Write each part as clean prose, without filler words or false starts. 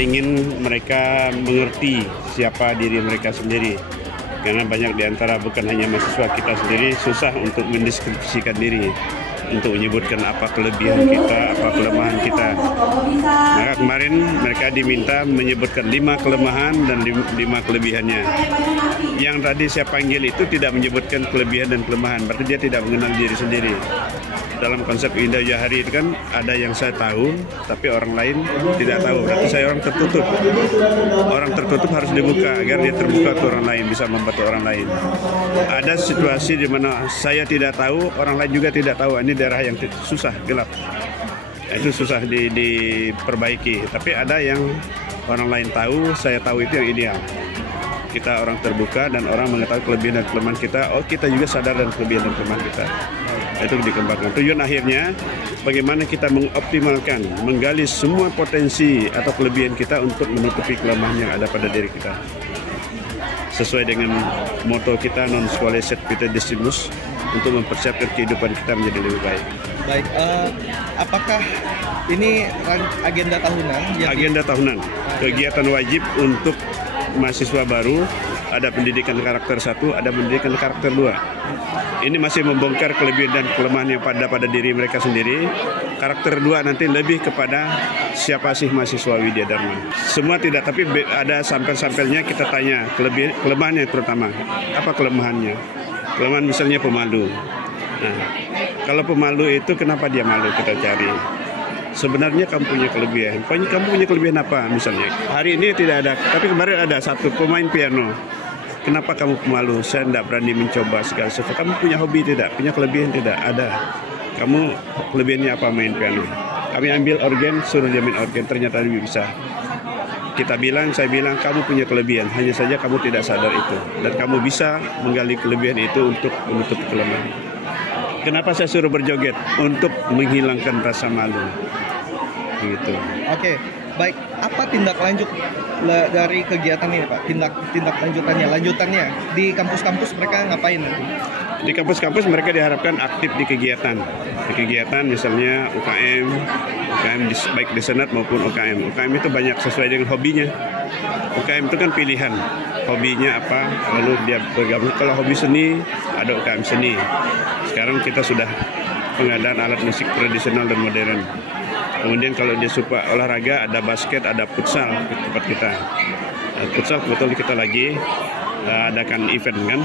saya ingin mereka mengerti siapa diri mereka sendiri. Karena banyak di antara bukan hanya mahasiswa kita sendiri susah untuk mendeskripsikan diri, untuk menyebutkan apa kelebihan kita, apa kelemahan kita. Maka kemarin mereka diminta menyebutkan 5 kelemahan dan 5 kelebihannya. Yang tadi saya panggil itu tidak menyebutkan kelebihan dan kelemahan, berarti dia tidak mengenal diri sendiri. Dalam konsep Indah Johari itu kan ada yang saya tahu, tapi orang lain tidak tahu. Berarti saya orang tertutup. Orang tertutup harus dibuka agar dia terbuka ke orang lain, bisa membantu orang lain. Ada situasi di mana saya tidak tahu, orang lain juga tidak tahu. Ini daerah yang susah, gelap. Itu susah diperbaiki. Tapi ada yang orang lain tahu, saya tahu, itu yang ideal. Kita orang terbuka dan orang mengetahui kelebihan dan kelemahan kita. Oh, kita juga sadar dan kelebihan dan kelemahan kita. Itu dikembangkan. Tujuan akhirnya bagaimana kita mengoptimalkan, menggali semua potensi atau kelebihan kita untuk menutupi kelemahan yang ada pada diri kita. Sesuai dengan moto kita, non squale sed vitae decimus, untuk mempersiapkan kehidupan kita menjadi lebih baik. Baik, apakah ini agenda tahunan? Agenda tahunan, kegiatan wajib untuk mahasiswa baru. Ada pendidikan karakter 1, ada pendidikan karakter 2. Ini masih membongkar kelebihan dan kelemahan yang pada diri mereka sendiri. Karakter 2 nanti lebih kepada siapa sih mahasiswa Widya Dharma. Semua tidak, tapi ada sampel-sampelnya kita tanya, kelemahannya terutama. Apa kelemahannya? Kelemahan misalnya pemalu. Nah, kalau pemalu itu kenapa dia malu, kita cari. Sebenarnya kamu punya kelebihan. Kamu punya kelebihan apa misalnya? Hari ini tidak ada, tapi kemarin ada satu pemain piano. Kenapa kamu pemalu? Saya tidak berani mencoba segala sesuatu. Kamu punya hobi tidak? Punya kelebihan tidak? Ada. Kamu kelebihannya apa main piano? Kami ambil organ, suruh dia main organ. Ternyata dia bisa. Saya bilang kamu punya kelebihan. Hanya saja kamu tidak sadar itu. Dan kamu bisa menggali kelebihan itu untuk menutup kelemahan. Kenapa saya suruh berjoget? Untuk menghilangkan rasa malu. Begitu. Oke, baik. Apa tindak lanjut dari kegiatan ini, Pak? Tindak lanjutannya di kampus-kampus mereka ngapain nanti? Di kampus-kampus mereka diharapkan aktif di kegiatan. Di kegiatan misalnya UKM baik di Senat maupun UKM. UKM itu banyak sesuai dengan hobinya. UKM itu kan pilihan. Hobinya apa, lalu dia bergabung. Kalau hobi seni, ada UKM seni. Sekarang kita sudah pengadaan alat musik tradisional dan modern. Kemudian kalau dia suka olahraga, ada basket, ada futsal di tempat kita. Futsal kebetulan kita lagi adakan event kan.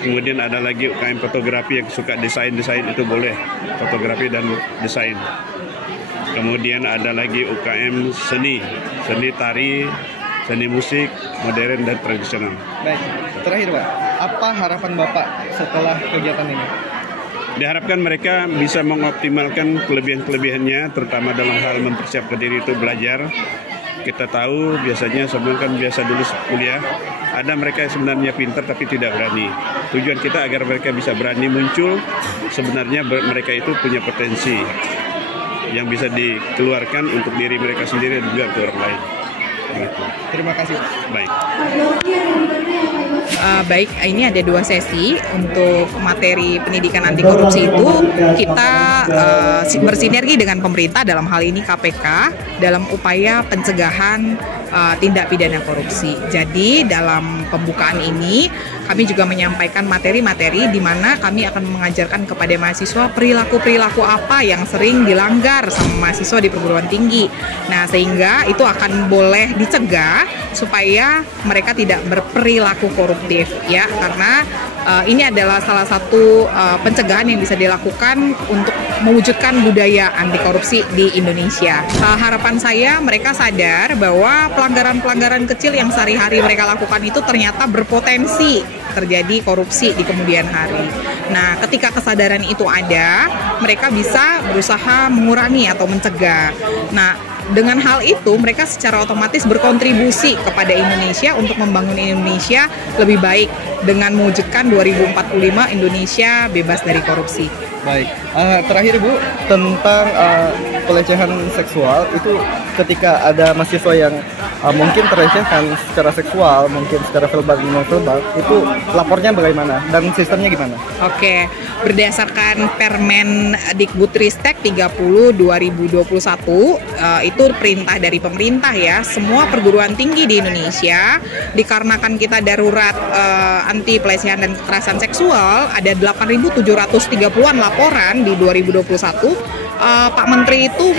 Kemudian ada lagi UKM fotografi yang suka desain itu boleh, fotografi dan desain. Kemudian ada lagi UKM seni tari, seni musik, modern dan tradisional. Baik, terakhir Pak, apa harapan Bapak setelah kegiatan ini? Diharapkan mereka bisa mengoptimalkan kelebihan-kelebihannya, terutama dalam hal mempersiapkan diri itu belajar. Kita tahu biasanya sebelum kan biasa dulu kuliah, ada mereka yang sebenarnya pintar tapi tidak berani. Tujuan kita agar mereka bisa berani muncul, sebenarnya mereka itu punya potensi yang bisa dikeluarkan untuk diri mereka sendiri dan juga untuk orang lain. Gitu. Terima kasih. Baik. Baik, ini ada 2 sesi untuk materi pendidikan anti korupsi itu kita bersinergi dengan pemerintah, dalam hal ini KPK, dalam upaya pencegahan tindak pidana korupsi. Jadi dalam pembukaan ini kami juga menyampaikan materi-materi di mana kami akan mengajarkan kepada mahasiswa perilaku-perilaku apa yang sering dilanggar sama mahasiswa di perguruan tinggi. Nah, sehingga itu akan boleh dicegah supaya mereka tidak berperilaku koruptif ya, karena ini adalah salah satu pencegahan yang bisa dilakukan untuk mewujudkan budaya anti korupsi di Indonesia. Harapan saya mereka sadar bahwa pelanggaran-pelanggaran kecil yang sehari-hari mereka lakukan itu ternyata berpotensi terjadi korupsi di kemudian hari. Nah, ketika kesadaran itu ada, mereka bisa berusaha mengurangi atau mencegah. Nah, dengan hal itu mereka secara otomatis berkontribusi kepada Indonesia untuk membangun Indonesia lebih baik dengan mewujudkan 2045 Indonesia bebas dari korupsi. Baik, terakhir Bu, tentang pelecehan seksual itu ketika ada mahasiswa yang mungkin terlecehkan secara seksual, mungkin secara verbal dan non verbal, itu lapornya bagaimana dan sistemnya gimana? Oke, berdasarkan Permen Dikbudristek 30 2021 itu perintah dari pemerintah ya, semua perguruan tinggi di Indonesia dikarenakan kita darurat anti pelecehan dan kekerasan seksual, ada 8.730-an laporan di 2021. Pak Menteri itu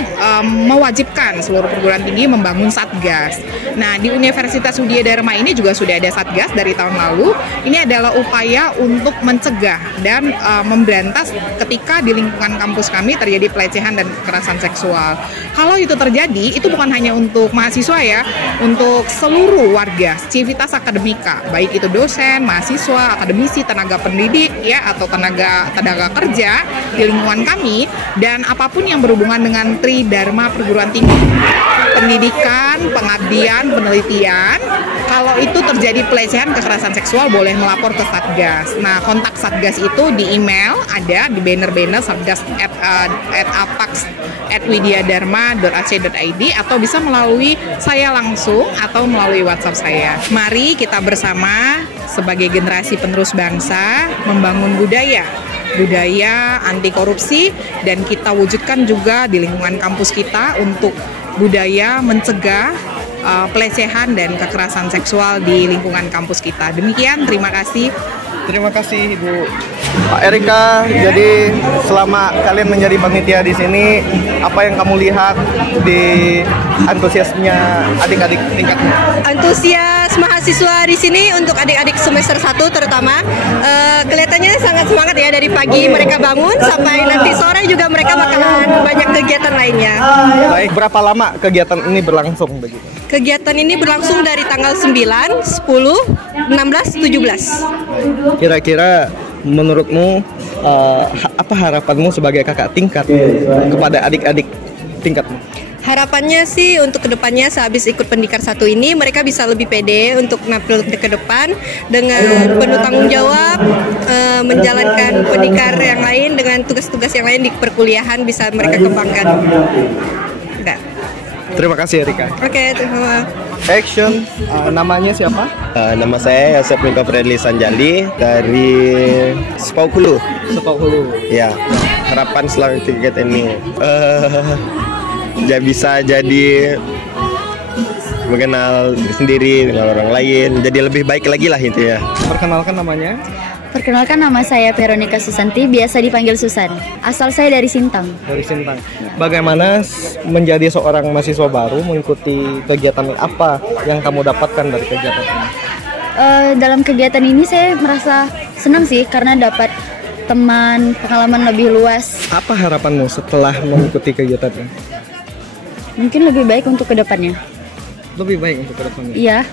mewajibkan seluruh perguruan tinggi membangun satgas. Nah, di Universitas Widya Dharma ini juga sudah ada satgas dari tahun lalu. Ini adalah upaya untuk mencegah dan memberantas ketika di lingkungan kampus kami terjadi pelecehan dan kekerasan seksual. Kalau itu terjadi, itu bukan hanya untuk mahasiswa ya, untuk seluruh warga, civitas akademika, baik itu dosen, mahasiswa, akademisi, tenaga pendidik ya, atau tenaga kerja di lingkungan kami, dan apapun yang berhubungan dengan Tridharma perguruan tinggi, pendidikan, pengabdian, penelitian. Kalau itu terjadi pelecehan kekerasan seksual boleh melapor ke Satgas. Nah, kontak Satgas itu di email ada di banner-banner satgas@apax@widyadharma.ac.id atau bisa melalui saya langsung atau melalui WhatsApp saya. Mari kita bersama sebagai generasi penerus bangsa membangun budaya anti korupsi, dan kita wujudkan juga di lingkungan kampus kita untuk budaya mencegah pelecehan dan kekerasan seksual di lingkungan kampus kita. Demikian, terima kasih. Terima kasih Ibu. Pak Erika, jadi selama kalian menjadi panitia di sini, apa yang kamu lihat di antusiasnya adik-adik tingkatmu? Antusias mahasiswa di sini untuk adik-adik semester 1 terutama kelihatannya sangat semangat ya, dari pagi mereka bangun sampai nanti sore juga mereka bakalan banyak kegiatan lainnya. Baik, berapa lama kegiatan ini berlangsung begitu? Kegiatan ini berlangsung dari tanggal 9, 10, 16, 17. Kira-kira menurutmu apa harapanmu sebagai kakak tingkat kepada adik-adik tingkatmu? Harapannya sih untuk kedepannya sehabis ikut Pendikar 1 ini mereka bisa lebih pede untuk nampil ke depan dengan penuh tanggung jawab, menjalankan pendikar yang lain dengan tugas-tugas yang lain di perkuliahan bisa mereka kembangkan. Enggak. Terima kasih Erika. Oke, terima kasih. Action, namanya siapa? Nama saya Yosef Niko Fredly Sanjali dari Sepaukulu. Sepaukulu. Ya, harapan selama kegiatan ini bisa jadi mengenal diri sendiri dengan orang lain, jadi lebih baik lagi lah itu ya. Perkenalkan namanya. Perkenalkan, nama saya Veronica Susanti, biasa dipanggil Susan. Asal saya dari Sintang. Dari Sintang. Bagaimana menjadi seorang mahasiswa baru mengikuti kegiatan apa yang kamu dapatkan dari kegiatan ini? Dalam kegiatan ini saya merasa senang sih karena dapat teman, pengalaman lebih luas. Apa harapanmu setelah mengikuti kegiatan ini? Mungkin lebih baik untuk kedepannya. Lebih baik untuk kedepannya? Iya.